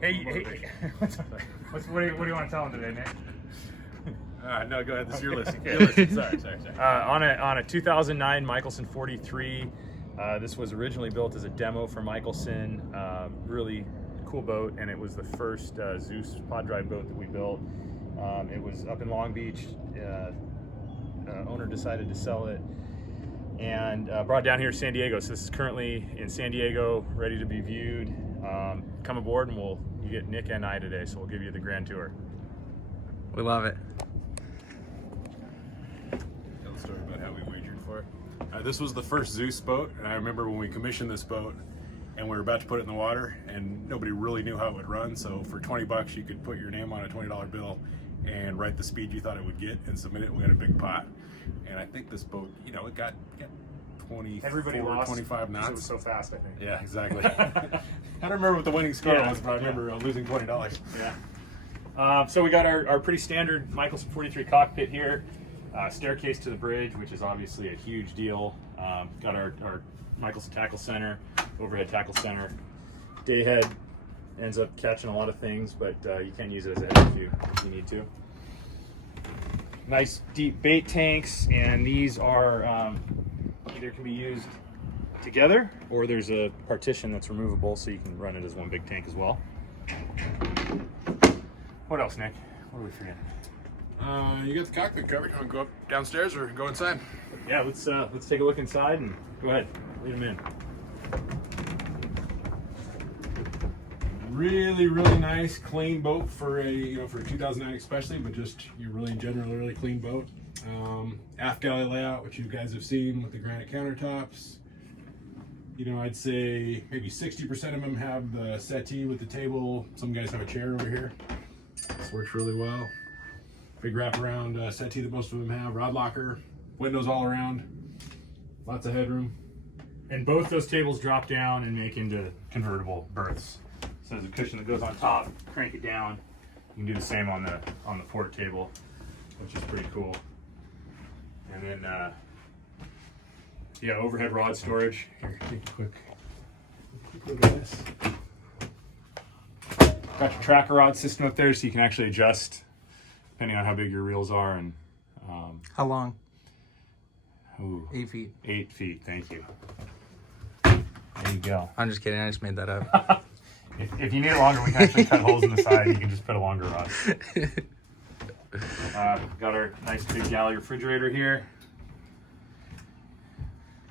Hey, what do you want to tell him today, Nick? No, go ahead. This is your list. Your list. Sorry. On a 2009 Mikelson 43. This was originally built as a demo for Mikelson. Really cool boat, and it was the first Zeus pod drive boat that we built. It was up in Long Beach. Owner decided to sell it and brought down here to San Diego. So this is currently in San Diego, ready to be viewed. Come aboard and you get Nick and I today, so we'll give you the grand tour. We love it. Tell the story about how we wagered for it. This was the first Zeus boat, and I remember when we commissioned this boat and we were about to put it in the water, and nobody really knew how it would run. So for 20 bucks, you could put your name on a $20 bill and write the speed you thought it would get and submit it, and we had a big pot. And I think this boat, it got 24, 25 knots. It was so fast, I think. Yeah, exactly. I don't remember what the winning score was, but I remember losing $20. Yeah. So we got our pretty standard Mikelson 43 cockpit here. Staircase to the bridge, which is obviously a huge deal. Got our Mikelson tackle center, overhead tackle center. Dayhead ends up catching a lot of things, but you can use it as a head if you need to. Nice deep bait tanks, and these are either can be used together, or there's a partition that's removable, so you can run it as one big tank as well. What else, Nick? What are we forgetting? You got the cockpit covered. You want to go up downstairs or go inside? Yeah, let's take a look inside and go ahead, lead them in. Really nice, clean boat for a for 2009 especially, but just generally really clean boat. Aft galley layout, which you guys have seen with the granite countertops. I'd say maybe 60% of them have the settee with the table. Some guys have a chair over here. This works really well. Big wraparound settee that most of them have. Rod locker, windows all around, lots of headroom. And both those tables drop down and make into convertible berths. So there's a cushion that goes on top, crank it down. You can do the same on the port table, which is pretty cool. And then overhead rod storage. Here, take a quick look at this. Got your tracker rod system up there, so you can actually adjust depending on how big your reels are. And How long? 8 feet. 8 feet, thank you. There you go. I'm just kidding, I just made that up. If you need it longer, we can actually cut holes in the side. You can just put a longer rod. Got our nice big galley refrigerator here.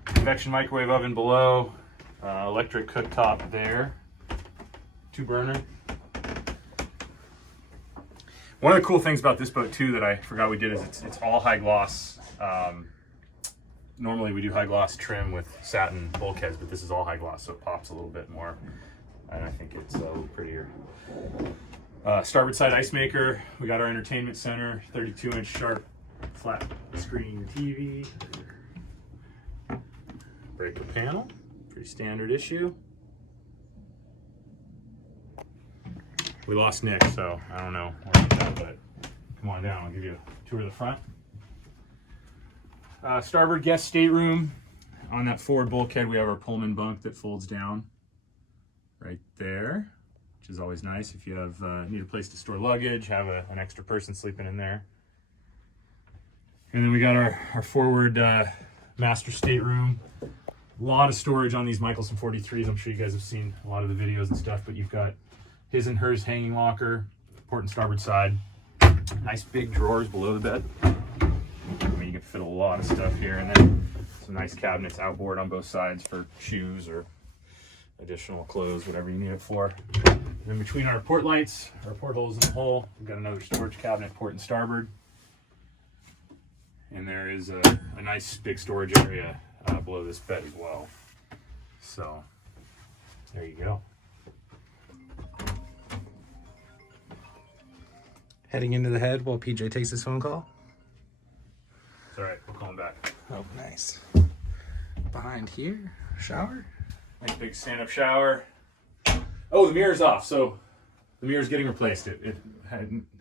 Convection microwave oven below. Electric cooktop there. 2-burner. One of the cool things about this boat too that I forgot we did is it's all high gloss. Normally we do high gloss trim with satin bulkheads, but this is all high gloss, so it pops a little bit more. And I think it's a little prettier. Starboard side ice maker. We got our entertainment center, 32-inch sharp flat screen TV. Breaker panel, pretty standard issue. We lost Nick, so I don't know where he's at, but come on down, I'll give you a tour of the front. Starboard guest stateroom. On that forward bulkhead, we have our Pullman bunk that folds down right there, which is always nice if you have need a place to store luggage, have an extra person sleeping in there. And then we got our forward master stateroom. A lot of storage on these Mikelson 43s. I'm sure you guys have seen a lot of the videos and stuff, but you've got his and hers hanging locker, port and starboard side. Nice big drawers below the bed. You can fit a lot of stuff here, and then some nice cabinets outboard on both sides for shoes or additional clothes, whatever you need it for. And then between our port lights, our portholes in the hull, we've got another storage cabinet, port and starboard. And there is a nice big storage area below this bed as well. So there you go. Heading into the head while PJ takes his phone call. It's all right, we'll call him back. Oh, nice. Behind here, shower. Nice big stand-up shower. Oh, the mirror's off, so the mirror's getting replaced. It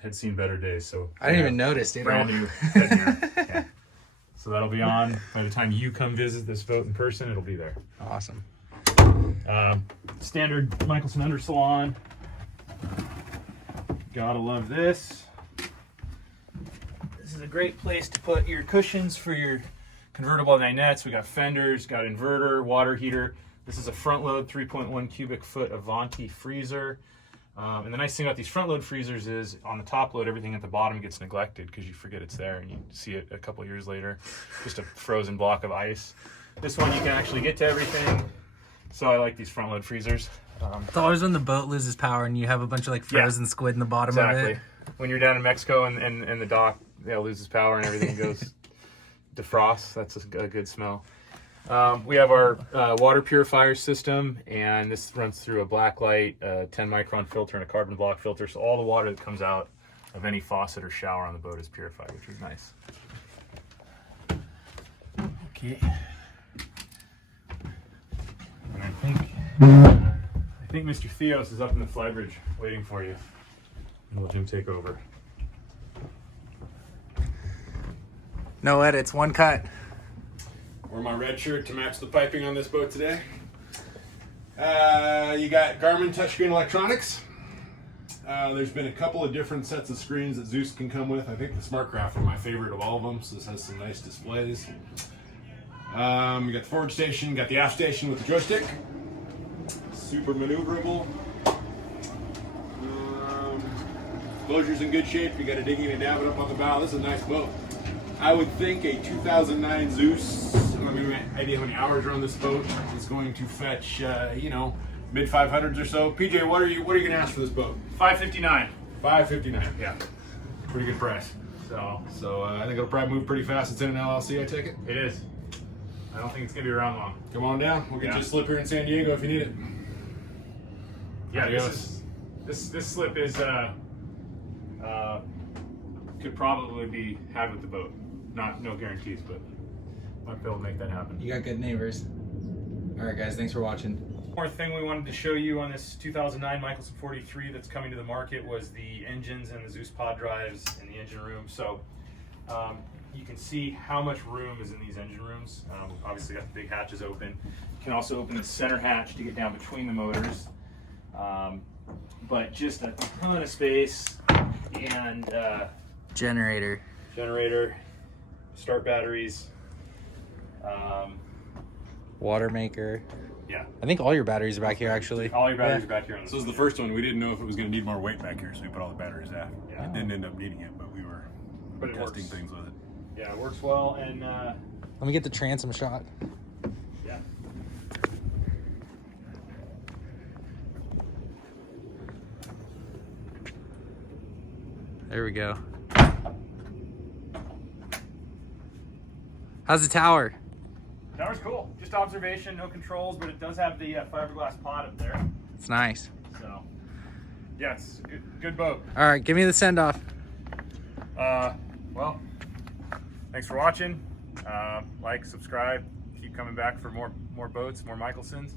had seen better days, so I didn't even notice, dude. Brand new head mirror. Yeah. So that'll be on by the time you come visit this boat in person. It'll be there. Awesome. Standard Mikelson under-salon. Gotta love this. This is a great place to put your cushions for your convertible dinettes. We got fenders, got inverter, water heater. This is a front load 3.1 cubic foot Avanti freezer. And the nice thing about these front load freezers is on the top load, everything at the bottom gets neglected because you forget it's there and you see it a couple years later. Just a frozen block of ice. This one you can actually get to everything. So I like these front load freezers. It's always when the boat loses power and you have a bunch of like frozen squid in the bottom of it. When you're down in Mexico and the dock loses power and everything goes defrosts, that's a good smell. We have our water purifier system, and this runs through a black light, a 10 micron filter, and a carbon block filter. So all the water that comes out of any faucet or shower on the boat is purified, which is nice. Okay. And I think Mr. Theos is up in the Flybridge waiting for you. And we'll let him take over. No edits, one cut. Wore my red shirt to match the piping on this boat today. You got Garmin touchscreen electronics. There's been a couple of different sets of screens that Zeus can come with. I think the SmartCraft are my favorite of all of them, so this has some nice displays. You got the forward station, got the aft station with the joystick. Super maneuverable. Closure's in good shape. You got a digging and dabbing up on the bow. This is a nice boat. I would think a 2009 Zeus, I mean, idea how many hours are on this boat, is going to fetch, mid 500s or so. PJ, what are you going to ask for this boat? $559. $559. Yeah, Pretty good price. so I think it'll probably move pretty fast. It's in an LLC, I take it. it is. I don't think it's gonna be around long. Come on down. We'll get you a slip here in San Diego if you need it. Yeah, Adios. this slip is could probably be had with the boat. No guarantees, but might be able to make that happen. You got good neighbors. All right, guys, thanks for watching. One more thing we wanted to show you on this 2009 Mikelson 43 that's coming to the market was the engines and the Zeus pod drives in the engine room. So you can see how much room is in these engine rooms. Obviously got the big hatches open. You can also open the center hatch to get down between the motors. But just a ton of space and Generator. Start batteries. Water maker. Yeah. I think all your batteries are back here, actually. All your batteries are back here on This was the first one. We didn't know if it was going to need more weight back here, so we put all the batteries aft. Yeah. It didn't end up needing it, but we were But it testing works. things with it. Yeah, it works well, and Let me get the transom shot. yeah. There we go. How's the tower? Tower's cool. Just observation, no controls, but it does have the fiberglass pod up there. It's nice. So, yeah, it's a good boat. All right, give me the send off. Well, thanks for watching. Like, subscribe, keep coming back for more boats, more Mikelsons.